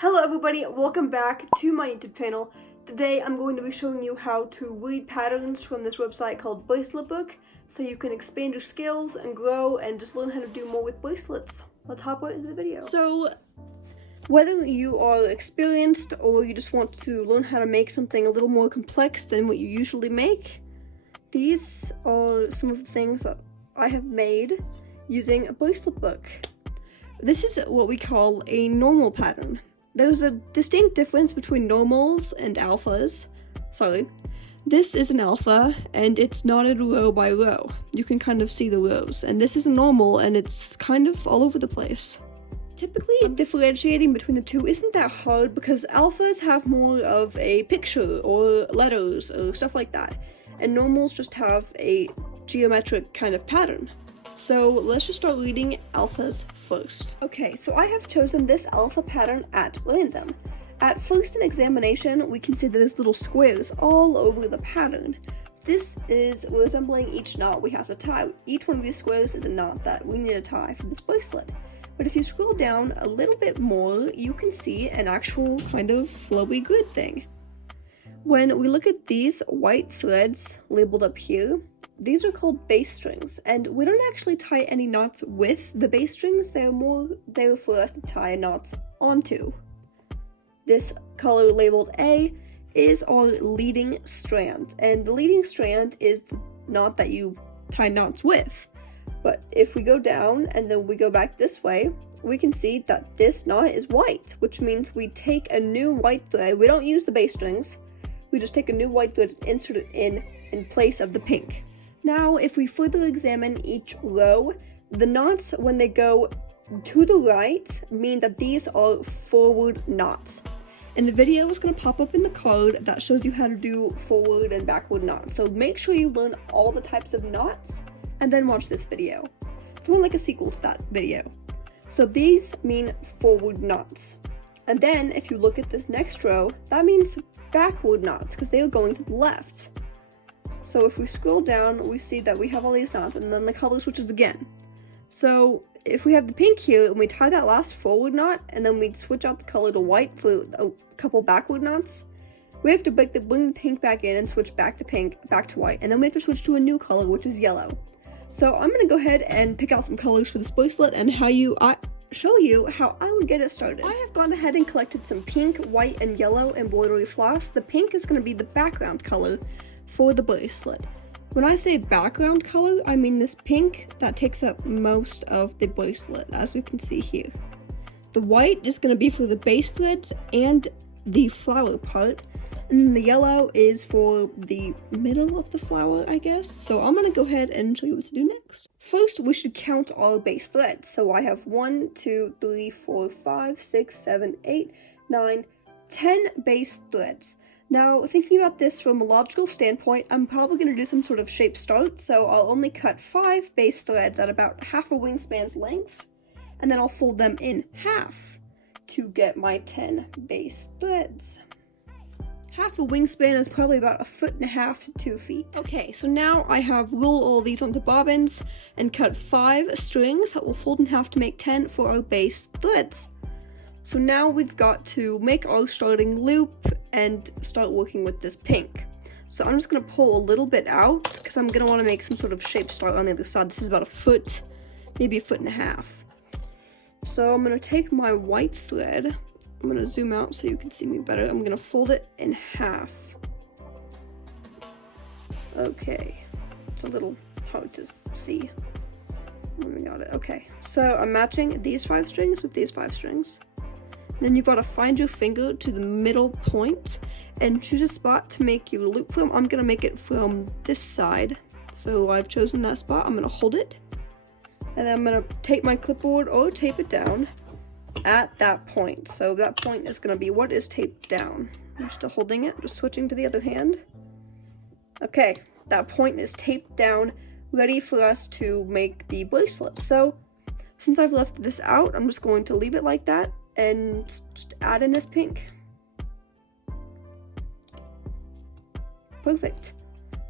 Hello everybody, welcome back to my YouTube channel. Today I'm going to be showing you how to read patterns from this website called BraceletBook so you can expand your skills and grow and just learn how to do more with bracelets. Let's hop right into the video. So, whether you are experienced or you just want to learn how to make something a little more complex than what you usually make, these are some of the things that I have made using a BraceletBook. This is what we call a normal pattern. There's a distinct difference between normals and alphas. This is an alpha, and it's knotted row by row. You can kind of see the rows. And this is a normal, and it's kind of all over the place. Typically, differentiating between the two isn't that hard because alphas have more of a picture or letters or stuff like that. And normals just have a geometric kind of pattern. So let's just start reading alphas first. Okay, so I have chosen this alpha pattern at random. At first in examination, we can see that there's little squares all over the pattern. This is resembling each knot we have to tie. Each one of these squares is a knot that we need to tie for this bracelet. But if you scroll down a little bit more, you can see an actual kind of flowy grid thing. When we look at these white threads labeled up here, these are called bass strings, and we don't actually tie any knots with the bass strings. They're more there for us to tie knots onto. This color labeled A is our leading strand, and the leading strand is the knot that you tie knots with. But if we go down and then we go back this way, we can see that this knot is white, which means we take a new white thread. We don't use the bass strings. We just take a new white thread and insert it in place of the pink. Now, if we further examine each row, the knots, when they go to the right, mean that these are forward knots. And the video is going to pop up in the card that shows you how to do forward and backward knots. So make sure you learn all the types of knots and then watch this video. It's more like a sequel to that video. So these mean forward knots. And then if you look at this next row, that means backward knots because they are going to the left. So if we scroll down, we see that we have all these knots, and then the color switches again. So if we have the pink here, and we tie that last forward knot, and then we switch out the color to white for a couple backward knots, we have to bring the pink back in and switch back to pink, back to white, and then we have to switch to a new color, which is yellow. So I'm going to go ahead and pick out some colors for this bracelet and show you how I would get it started. I have gone ahead and collected some pink, white, and yellow embroidery floss. The pink is going to be the background color for the bracelet. When I say background color, I mean this pink that takes up most of the bracelet, as we can see here. The white is going to be for the base threads and the flower part, and then the yellow is for the middle of the flower, I guess. So I'm going to go ahead and show you what to do next. First, we should count our base threads. So I have 1, 2, 3, 4, 5, 6, 7, 8, 9, 10 base threads. Now, thinking about this from a logical standpoint, I'm probably going to do some sort of shape start, so I'll only cut 5 base threads at about half a wingspan's length, and then I'll fold them in half to get my 10 base threads. Half a wingspan is probably about 1.5 to 2 feet. Okay, so now I have rolled all these onto bobbins and cut 5 strings that will fold in half to make 10 for our base threads. So now we've got to make our starting loop and start working with this pink. So I'm just going to pull a little bit out because I'm going to want to make some sort of shape start on the other side. This is about 1 foot, maybe 1.5 feet. So I'm going to take my white thread. I'm going to zoom out so you can see me better. I'm going to fold it in half. Okay, it's a little hard to see. We got it. Okay, so I'm matching these 5 strings with these 5 strings. Then you've got to find your finger to the middle point and choose a spot to make your loop from. I'm going to make it from this side. So I've chosen that spot. I'm going to hold it. And then I'm going to tape my clipboard or tape it down at that point. So that point is going to be what is taped down. I'm still holding it, just switching to the other hand. Okay, that point is taped down, ready for us to make the bracelet. So since I've left this out, I'm just going to leave it like that and just add in this pink. Perfect.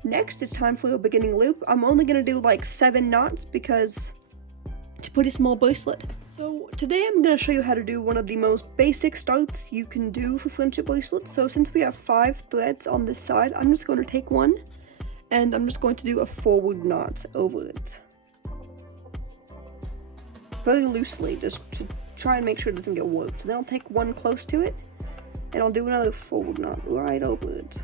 Next, it's time for a beginning loop. I'm only going to do like 7 knots because It's a pretty small bracelet. So today I'm going to show you how to do one of the most basic starts you can do for friendship bracelets. So since we have 5 threads on this side, I'm just going to take one and I'm just going to do a forward knot over it. Very loosely, just to try and make sure it doesn't get warped. Then I'll take one close to it and I'll do another forward knot right over it.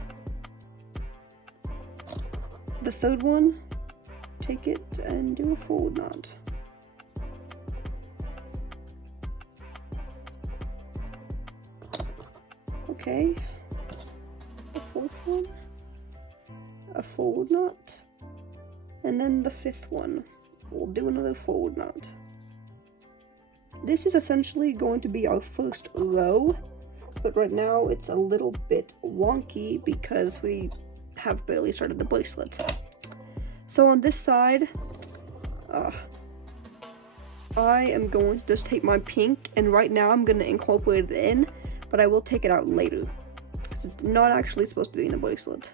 The third one, take it and do a forward knot. Okay, the fourth one, a forward knot, and then the 5th one, we'll do another forward knot. This is essentially going to be our first row, but right now it's a little bit wonky because we have barely started the bracelet. So on this side, I am going to just take my pink, and right now I'm going to incorporate it in, but I will take it out later, because it's not actually supposed to be in the bracelet.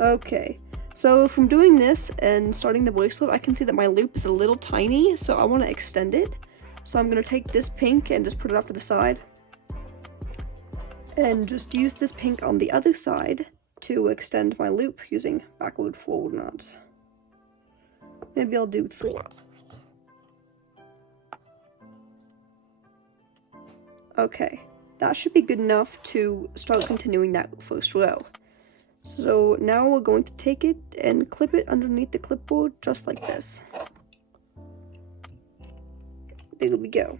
Okay, so from doing this and starting the bracelet, I can see that my loop is a little tiny, so I want to extend it. So I'm going to take this pink and just put it off to the side, and just use this pink on the other side to extend my loop using backward forward knots. Maybe I'll do 3 knots. Okay, that should be good enough to start continuing that first row. So now we're going to take it and clip it underneath the clipboard just like this. There we go.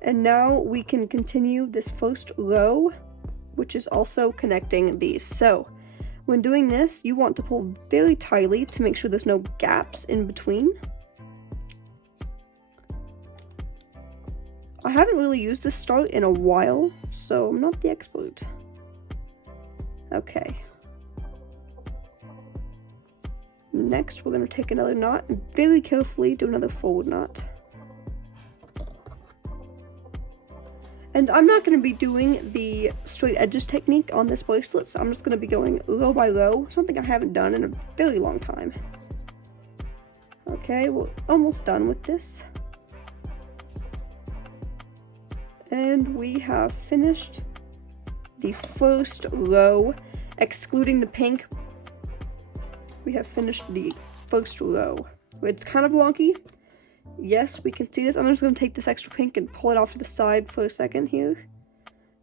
And now we can continue this first row, which is also connecting these. So when doing this, you want to pull very tightly to make sure there's no gaps in between. I haven't really used this start in a while, so I'm not the expert. Okay. Next, we're going to take another knot and very carefully do another forward knot. And I'm not going to be doing the straight edges technique on this bracelet, so I'm just going to be going row by row, something I haven't done in a very long time. Okay, we're almost done with this. And we have finished the first row, excluding the pink. We have finished the first row. It's kind of wonky. Yes, we can see this. I'm just going to take this extra pink and pull it off to the side for a second here.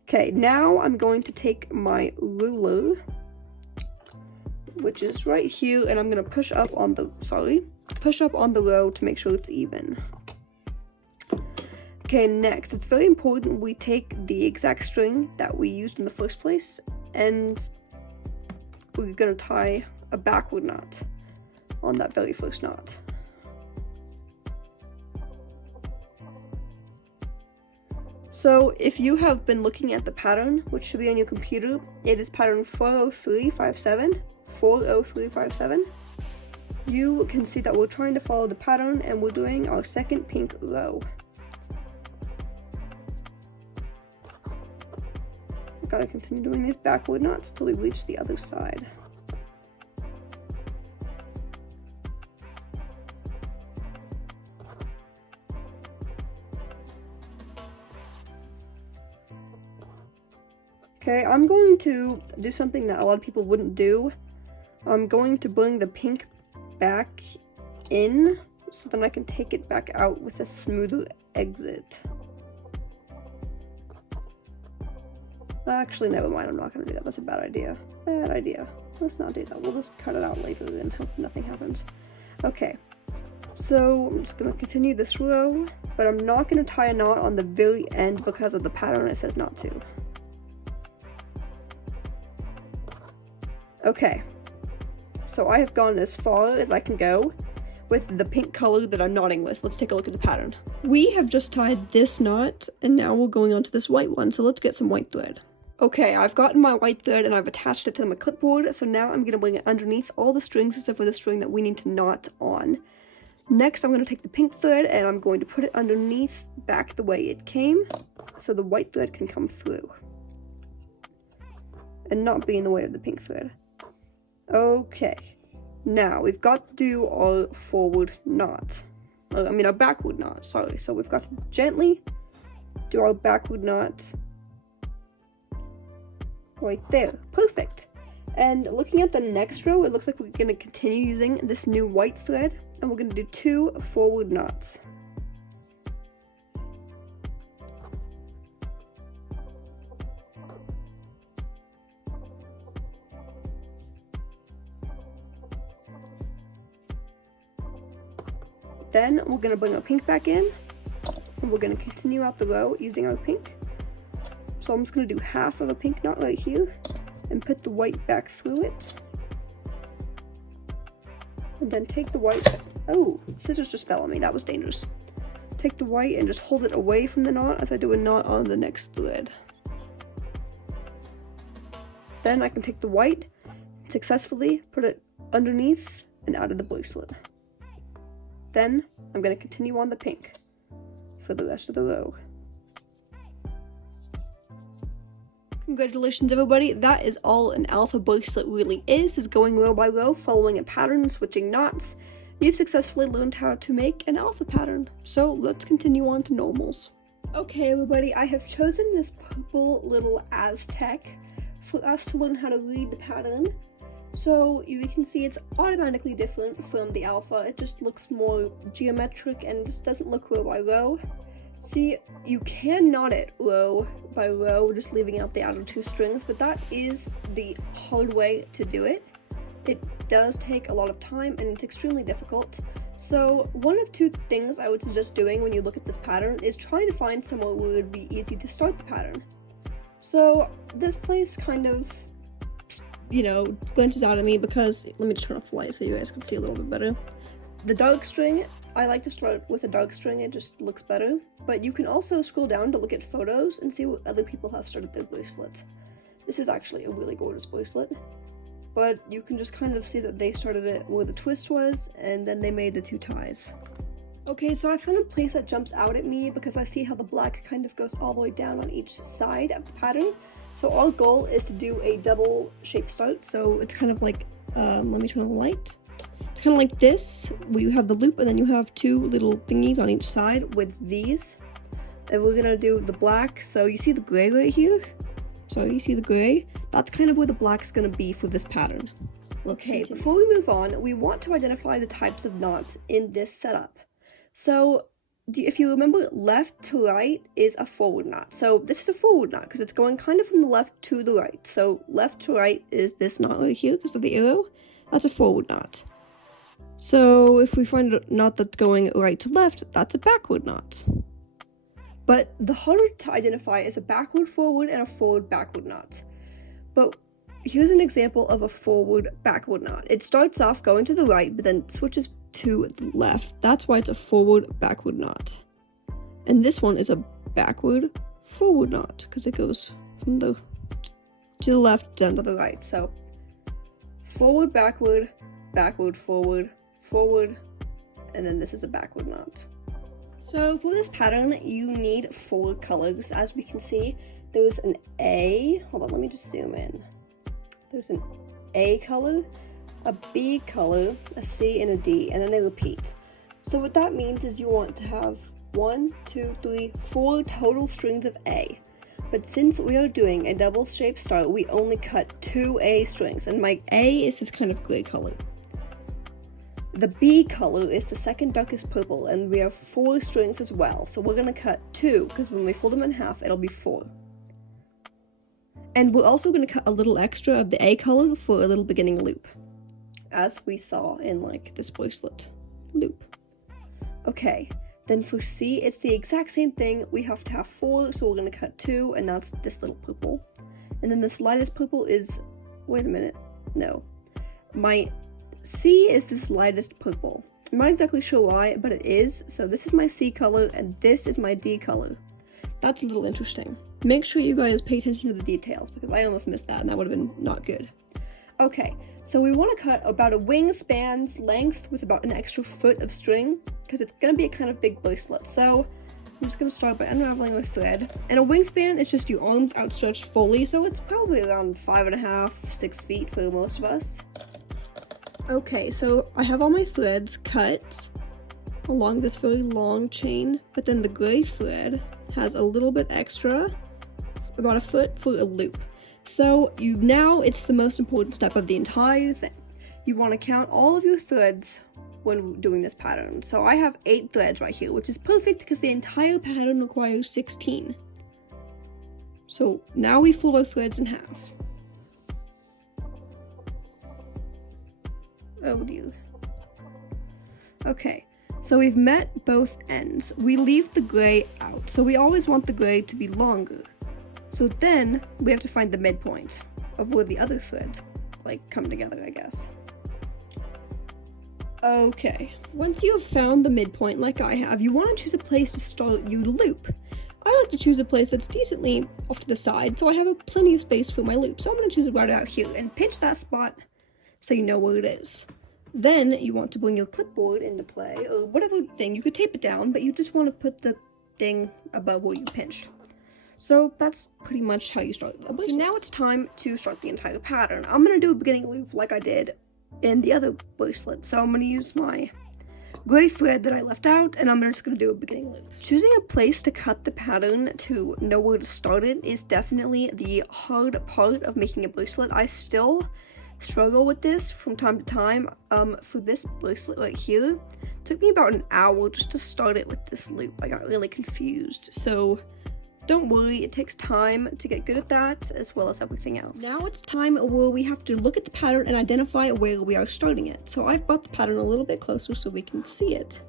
Okay, now I'm going to take my ruler, which is right here, and I'm going to push up on the row to make sure it's even. Okay, next, it's very important we take the exact string that we used in the first place, and we're going to tie a backward knot on that very first knot. So if you have been looking at the pattern, which should be on your computer, it is pattern 40357, 40357. You can see that we're trying to follow the pattern and we're doing our second pink row. Gotta continue doing these backward knots till we reach the other side. Okay, I'm going to do something that a lot of people wouldn't do. I'm going to bring the pink back in so then I can take it back out with a smoother exit. Actually, never mind, I'm not going to do that. That's a bad idea. Bad idea. Let's not do that. We'll just cut it out later and hope nothing happens. Okay, so I'm just going to continue this row, but I'm not going to tie a knot on the very end because of the pattern it says not to. Okay, so I have gone as far as I can go with the pink color that I'm knotting with. Let's take a look at the pattern. We have just tied this knot, and now we're going on to this white one, so let's get some white thread. Okay, I've gotten my white thread and I've attached it to my clipboard, so now I'm going to bring it underneath all the strings except for the string that we need to knot on. Next, I'm going to take the pink thread and I'm going to put it underneath back the way it came, so the white thread can come through and not be in the way of the pink thread. Okay, now we've got to do our forward knot. our backward knot, sorry. So we've got to gently do our backward knot right there. Perfect. And looking at the next row, it looks like we're going to continue using this new white thread, and we're going to do 2 forward knots. Then we're going to bring our pink back in, and we're going to continue out the row using our pink. So I'm just going to do half of a pink knot right here, and put the white back through it. And then take the white, oh, scissors just fell on me, that was dangerous. Take the white and just hold it away from the knot as I do a knot on the next thread. Then I can take the white, successfully put it underneath and out of the bracelet. Then I'm going to continue on the pink for the rest of the row. Congratulations everybody, that is all an alpha bracelet really is going row by row, following a pattern, switching knots. You've successfully learned how to make an alpha pattern, so let's continue on to normals. Okay everybody, I have chosen this purple little Aztec for us to learn how to read the pattern. So you can see it's automatically different from the alpha, it just looks more geometric and just doesn't look row by row. See, you can knot it row by row, just leaving out the outer 2 strings, but that is the hard way to do it. It does take a lot of time and it's extremely difficult. So one of 2 things I would suggest doing when you look at this pattern is trying to find somewhere where it would be easy to start the pattern. So this place kind of, you know, glances out at me because, let me just turn off the light so you guys can see a little bit better. The dark string, I like to start with a dark string, it just looks better. But you can also scroll down to look at photos and see what other people have started their bracelet. This is actually a really gorgeous bracelet. But you can just kind of see that they started it where the twist was, and then they made the 2 ties. Okay, so I found a place that jumps out at me because I see how the black kind of goes all the way down on each side of the pattern. So our goal is to do a double shape start, so it's kind of like, let me turn on the light. It's kind of like this, where you have the loop and then you have 2 little thingies on each side with these. And we're gonna do the black, so you see the gray right here? So you see the gray? That's kind of where the black's gonna be for this pattern. Okay, before we move on, we want to identify the types of knots in this setup. So if you remember, left to right is a forward knot. So this is a forward knot because it's going kind of from the left to the right. So left to right is this knot right here because of the arrow. That's a forward knot. So if we find a knot that's going right to left, that's a backward knot. But the harder to identify is a backward forward and a forward backward knot. But here's an example of a forward backward knot. It starts off going to the right, but then switches to the left. That's why it's a forward backward knot. And this one is a backward forward knot because it goes from the to the left down to the right. So forward backward, backward forward, forward, and then this is a backward knot. So for this pattern you need 4 colors. As we can see, there's an A, hold on, let me just zoom in. There's an A color, a B color, a C, and a D, and then they repeat. So what that means is you want to have 1, 2, 3, 4 total strings of A. But since we are doing a double shape start, we only cut 2 A strings, and my A is this kind of gray color. The B color is the second darkest purple, and we have 4 strings as well. So we're gonna cut 2, because when we fold them in half, it'll be 4. And we're also gonna cut a little extra of the A color for a little beginning loop, as we saw in like this bracelet loop. Okay, then for C, it's the exact same thing. We have to have 4, so we're gonna cut 2, and that's this little purple. And then this lightest purple is, wait a minute, no. My C is this lightest purple. I'm not exactly sure why, but it is. So this is my C color, and this is my D color. That's a little interesting. Make sure you guys pay attention to the details, because I almost missed that, and that would have been not good. Okay, so we want to cut about a wingspan's length with about an extra foot of string, because it's going to be a kind of big bracelet. So I'm just going to start by unraveling my thread. And a wingspan is just your arms outstretched fully, so it's probably around 5.5, 6 feet for most of us. Okay, so I have all my threads cut, along this very long chain, but then the gray thread has a little bit extra, about a foot, for a loop. So now it's the most important step of the entire thing. You want to count all of your threads when doing this pattern. So I have 8 threads right here, which is perfect because the entire pattern requires 16. So now we fold our threads in half. Oh dear. Okay, so we've met both ends. We leave the gray out, so we always want the gray to be longer. So then we have to find the midpoint of where the other threads come together, I guess. Okay, once you have found the midpoint like I have, you want to choose a place to start your loop. I like to choose a place that's decently off to the side, so I have plenty of space for my loop. So I'm going to choose it right out here and pinch that spot so you know where it is. Then you want to bring your clipboard into play, or whatever thing. You could tape it down, but you just want to put the thing above where you pinched. So that's pretty much how you start the bracelet. Now it's time to start the entire pattern. I'm going to do a beginning loop like I did in the other bracelet. So I'm going to use my gray thread that I left out, and I'm just going to do a beginning loop. Choosing a place to cut the pattern to know where to start it is definitely the hard part of making a bracelet. I still struggle with this from time to time. For this bracelet right here, it took me about an hour just to start it with this loop. I got really confused, so don't worry, it takes time to get good at that, as well as everything else. Now it's time where we have to look at the pattern and identify where we are starting it. So I've brought the pattern a little bit closer so we can see it.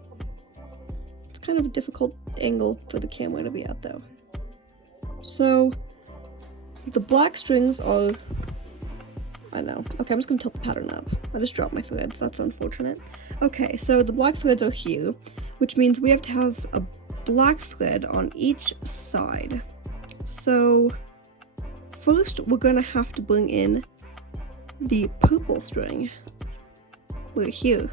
It's kind of a difficult angle for the camera to be at though. So the black strings are, I know. Okay, I'm just gonna tilt the pattern up. I just dropped my threads, that's unfortunate. Okay, so the black threads are here, which means we have to have a black thread on each side. So first we're gonna have to bring in the purple string right here,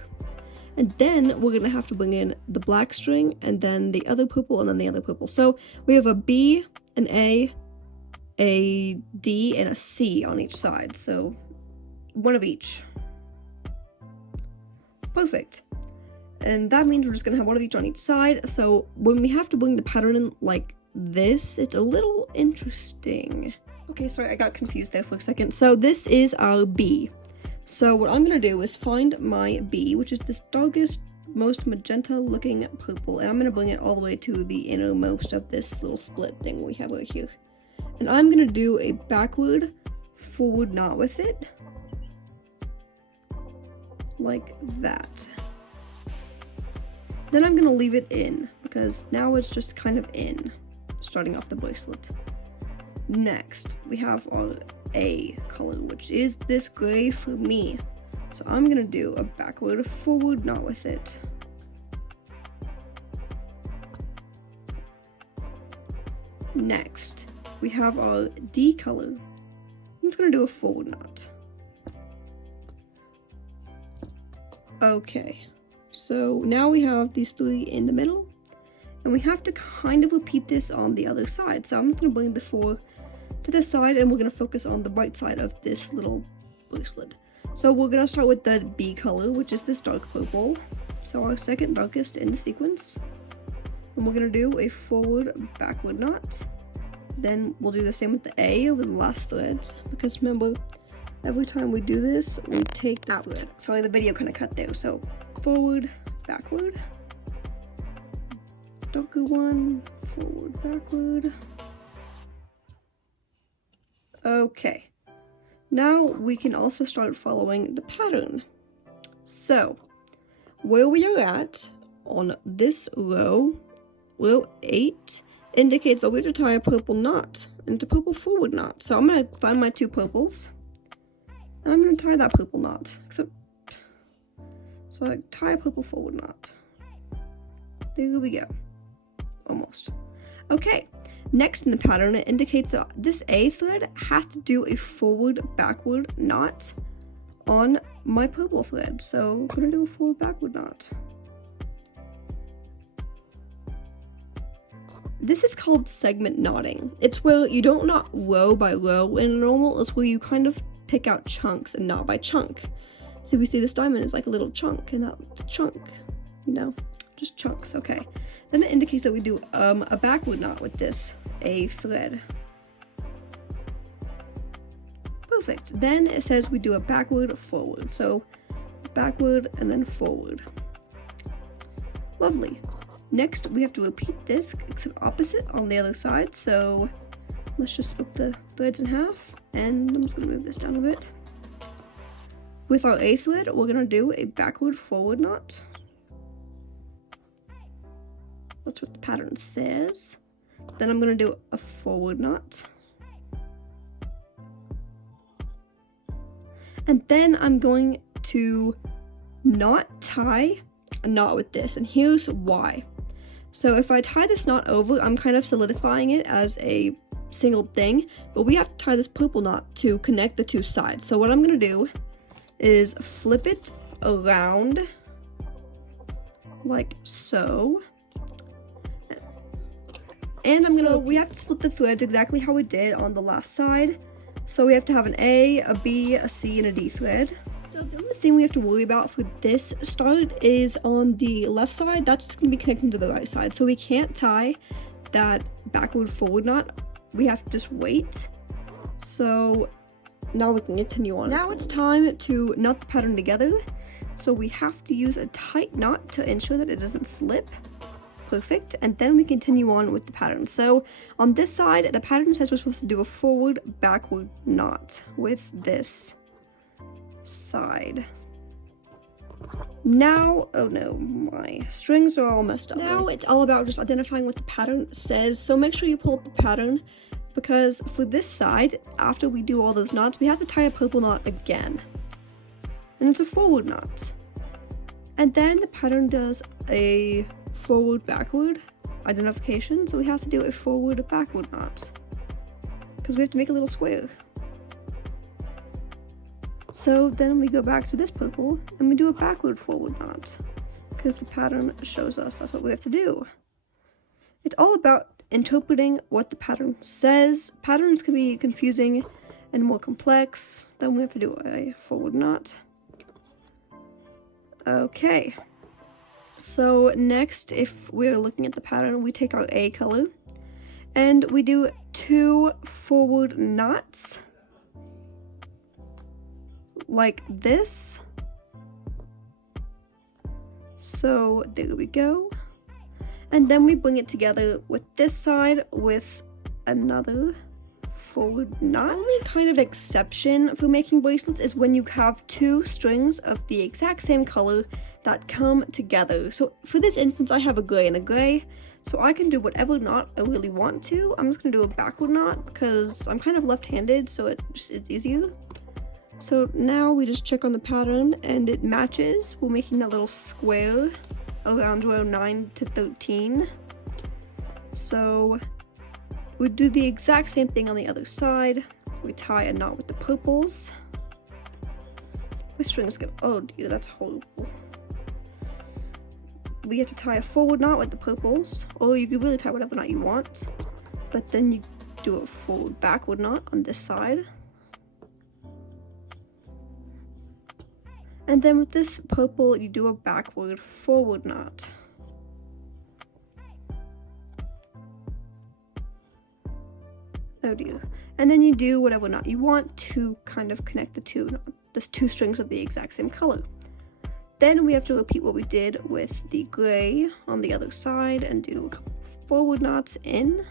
and then we're gonna have to bring in the black string, and then the other purple, and then the other purple. So we have a B, an A D, and a C on each side, so one of each. Perfect. And that means we're just gonna have one of each on each side. So when we have to bring the pattern in like this, it's a little interesting. Okay, sorry, I got confused there for a second. So this is our B. So what I'm gonna do is find my B, which is this darkest, most magenta looking purple, and I'm gonna bring it all the way to the innermost of this little split thing we have right here. And I'm gonna do a backward forward knot with it, like that. Then I'm gonna leave it in, because now it's just kind of in, starting off the bracelet. Next, we have our A color, which is this gray for me. So I'm gonna do a backward forward knot with it. Next, we have our D color. I'm just gonna do a forward knot. Okay. So now we have these 3 in the middle, and we have to kind of repeat this on the other side. So I'm just going to bring the 4 to this side, and we're going to focus on the right side of this little bracelet. So we're going to start with the B color, which is this dark purple. So our second darkest in the sequence. And we're going to do a forward backward knot. Then we'll do the same with the A over the last threads, because remember, every time we do this, we take the thread. Sorry, the video kind of cut there. So forward, backward, darker one, forward, backward. Okay, now we can also start following the pattern. So, where we are at on this row 8, indicates that we have to tie a purple knot into purple forward knot. So I'm going to find my 2 purples, and I'm going to tie that purple knot, so I tie a purple forward knot. There we go. Almost. Okay, next in the pattern, it indicates that this A thread has to do a forward backward knot on my purple thread. So I'm gonna do a forward backward knot. This is called segment knotting. It's where you don't knot row by row in normal. It's where you kind of pick out chunks and knot by chunk. So we see this diamond is like a little chunk, and that chunk, you know. just chunks, okay. Then it indicates that we do a backward knot with this, a thread. Perfect. Then it says we do a backward, forward. So backward and then forward. Lovely. Next, we have to repeat this, except opposite on the other side. So let's just split the threads in half, and I'm just gonna move this down a bit. With our A thread, we're gonna do a backward, forward knot. That's what the pattern says. Then I'm gonna do a forward knot. And then I'm going to not tie a knot with this, and here's why. So if I tie this knot over, I'm kind of solidifying it as a single thing, but we have to tie this purple knot to connect the two sides. So what I'm gonna do is flip it around like so. And we have to split the threads exactly how we did on the last side. So we have to have an A, a B, a C, and a D thread. So the only thing we have to worry about for this start is on the left side, that's going to be connecting to the right side. So we can't tie that backward forward knot. We have to just wait. So now we can continue on. Now it's time to knot the pattern together. So we have to use a tight knot to ensure that it doesn't slip. Perfect. And then we continue on with the pattern. So on this side, the pattern says we're supposed to do a forward backward knot with this side. Now, oh no, my strings are all messed up. Now it's all about just identifying what the pattern says. So make sure you pull up the pattern, because for this side, after we do all those knots, we have to tie a purple knot again. And it's a forward knot. And then the pattern does a forward backward identification, so we have to do a forward backward knot because we have to make a little square. So then we go back to this purple and we do a backward forward knot because the pattern shows us that's what we have to do. It's all about interpreting what the pattern says. Patterns can be confusing and more complex. Then we have to do a forward knot. Okay. So next, if we're looking at the pattern, we take our A color and we do 2 forward knots like this. So there we go. And then we bring it together with this side with another forward knot. The only kind of exception for making bracelets is when you have 2 strings of the exact same color that come together. So for this instance, I have a gray and a gray, so I can do whatever knot I really want to. I'm just gonna do a backward knot because I'm kind of left-handed, so it's easier. So now we just check on the pattern and it matches. We're making that little square around row 9 to 13. So we do the exact same thing on the other side. We tie a knot with the purples. My string's gonna, oh dear, that's horrible. We have to tie a forward knot with the purples, or you can really tie whatever knot you want, but then you do a forward backward knot on this side. And then with this purple, you do a backward forward knot. Oh dear. And then you do whatever knot you want to kind of connect the two strings of the exact same color. Then we have to repeat what we did with the gray on the other side and do a couple forward knots in.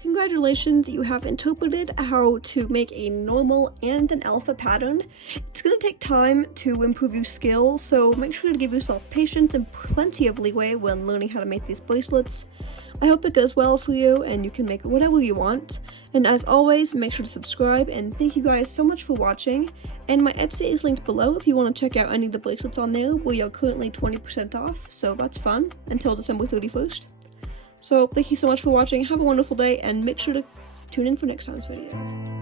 Congratulations, you have interpreted how to make a normal and an alpha pattern. It's going to take time to improve your skills, so make sure to give yourself patience and plenty of leeway when learning how to make these bracelets. I hope it goes well for you and you can make whatever you want. And as always, make sure to subscribe, and thank you guys so much for watching. And my Etsy is linked below if you want to check out any of the bracelets on there, where you're currently 20% off, so that's fun, until December 31st. So thank you so much for watching, have a wonderful day, and make sure to tune in for next time's video.